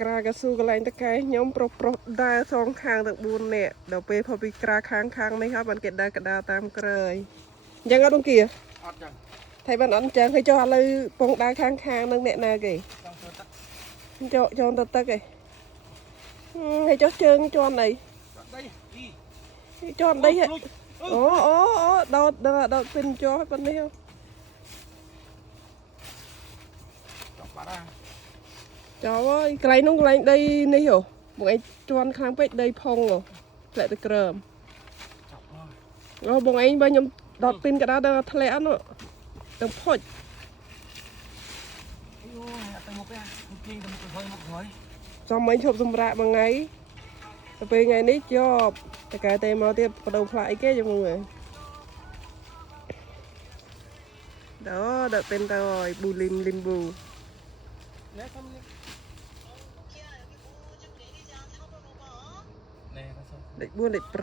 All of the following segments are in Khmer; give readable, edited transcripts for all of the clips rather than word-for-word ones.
ក្រាកស៊ូកន្លែងតកែខ្ញុំប្រុសដើរសងខាងទាំង4នាក់ដល់ពេលផុសពីក្រាខាងនេះហើយបានគេដើរកដាលតាមក្រើយអញ្ចឹងអត់ដូចគៀអត់ចឹងថៃបានអត់អញ្ចឹងគេចុះឥឡូវពងដើរខាងនឹងអ្នកណាគេចង់ទៅទឹកឯងគេចុះជើងជន់អីជន់ដីអូដោតពីនចុះប៉ុណ្នេះចូលហើយកន្លែងនោះកន្លែងដីនេះហ៎បងឯងជន់ខ្លាំងពេកដីផុងធ្លាក់ទៅក្រើមអូបងឯងបើខ្ញុំដោតពីនកដាដល់ធ្លាក់នោះទាំងផុចអូទៅមកពេលគៀងទៅមកហើយចាំមិញឈប់សម្រាកមួយថ្ងៃទៅពេលថ្ងៃនេះជាប់តែកែតែមកទៀតបដូរផ្លាកអីគេយ៉ាងមើលដល់ពេលទៅឲ្យប៊ូលីមប៊ូលេខ 4 លេខ 5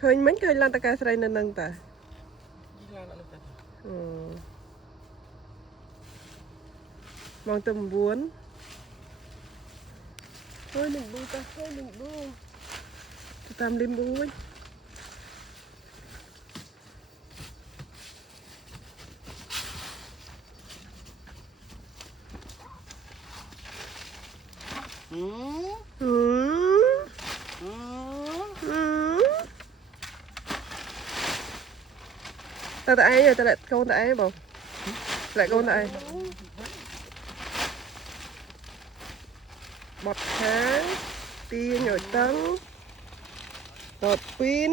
ឃើញមិញឃើញឡានតកែស្រីនៅនឹងតាម៉ោងទៅ9ហើយនឹងប៊ូតាហើយនឹងប៊ូទៅតាមលីមប៊ូវិញតែឯងទៅlạiកូនតែឯងបងlạiកូនតែឯងបត់ខាងទាញឲ្យតឹងតតពីន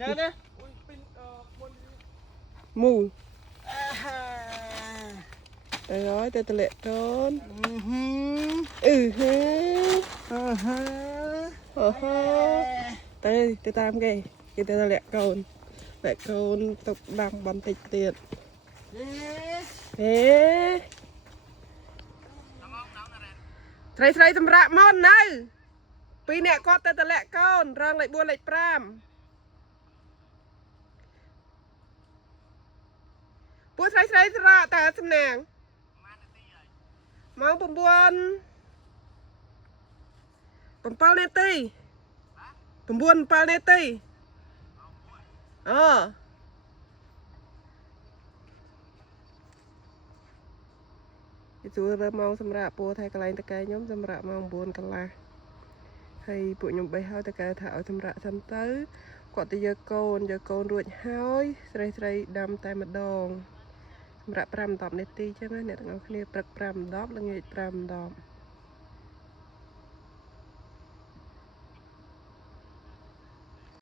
ណែណាមូអើយទៅលាក់កូនទៅតាមគេទៅលាក់កូនទៅដាំបន្តិចទៀតស្រីសម្រាប់មកនៅ2នាក់គាត់ទៅលាក់កូនរងលេខ 4 លេខ 5ពួកស្រីស្រកតែសំណាងម៉ោង 9 7 នាទី 9 7 នាទីជួលម៉ោងសម្រាប់ពូថៃកន្លែងតកែខ្ញុំសម្រាប់ម៉ោង 9 កន្លះហើយពួកខ្ញុំបីហើយតកែថាឲ្យសម្រាប់សិនទៅគាត់ទៅយកកូនរួចហើយស្រីដាំតែម្ដងសម្រាប់ 5-10 នាទីចឹងណាអ្នកទាំងអស់គ្នាព្រឹក 5 ដងល្ងាច 5 ដង